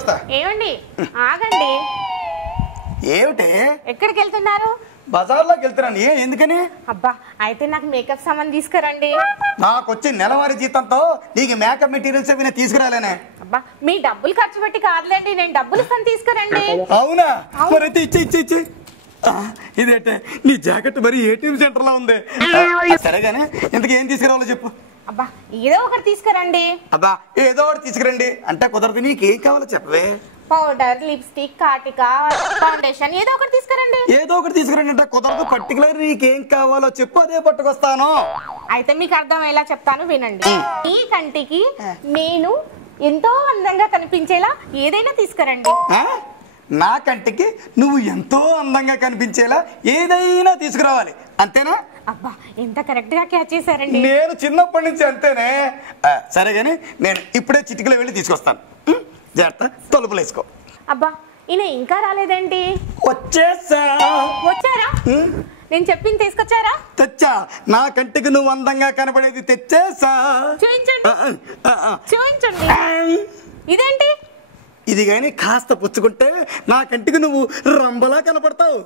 తీసుకొస్తా. ఏమండి ఆగండి. ఏమిటి? ఎక్కడికి వెళ్తున్నారు? బజార్లోకి వెళ్తున్నాను. ఎందుకని? అబ్బా అయితే నాకు మేకప్ సామాన్ తీసుకురండి. నాకు వచ్చే నెలవారీ జీతంతో నీకు మేకప్ మెటీరియల్స్ అవి తీసుకురాలేనే. అబ్బా మీ డబ్బులు ఖర్చు పెట్టి కాదులేండి, నేను డబ్బులు ఇస్తాను తీసుకురండి. అవునా? మరైతే ఇచ్చి ఇదేంటే నీ జాకెట్ మరి ఏటీఎం సెంటర్ లో ఉంది. సరేగానే ఇంతకు ఏం తీసుకురావాలో చెప్పు. అబ్బా ఏదో ఒకటి తీసుకురండి. అబ్బా ఏదో ఒకటి తీసుకురండి అంటే కుదరదు. నీకు ఏం కావాలో చెప్పవే. పౌడర్, లిప్స్టిక్, కాటిక, ఫౌండేషన్ ఏదో ఒకటి తీసుకురండి. ఏదో ఒకటి తీసుకురండి అంటే కుదరదు. పర్టికులర్ నీకేం కావాలో చెప్పు, అదే పట్టుకొస్తాను. అయితే మీకు అర్థమయ్యేలా చెప్తాను వినండి. ఈ కంటికి నేను ఎంతో అందంగా కనిపించేలా ఏదైనా తీసుకురండి. నా కంటికి నువ్వు ఎంతో అందంగా కనిపించేలా ఏదైనా తీసుకురావాలి, అంతేనా? అబ్బా ఎంత కరెక్ట్ గా క్యాచ్ చేశారండి. నేను చిన్నప్పటి నుంచి అంతేనే. సరే గాని నేను ఇప్పుడే చిటికలో వెళ్ళి తీసుకొస్తాను. జాగ్రత్త, తలుపులు వేసుకో. అబ్బా ఈయన ఇంకా రాలేదేంటి? వచ్చారా? నేను చెప్పింది తీసుకొచ్చారా? తెచ్చా. నా కంటికి నువ్వు అందంగా కనబడేది తెచ్చేసా. చూపించండి. చూపించండి. ఇదేంటి? ఇది గాని కాస్త పుచ్చుకుంటే నా కంటికి నువ్వు రంబలా కనపడతావు.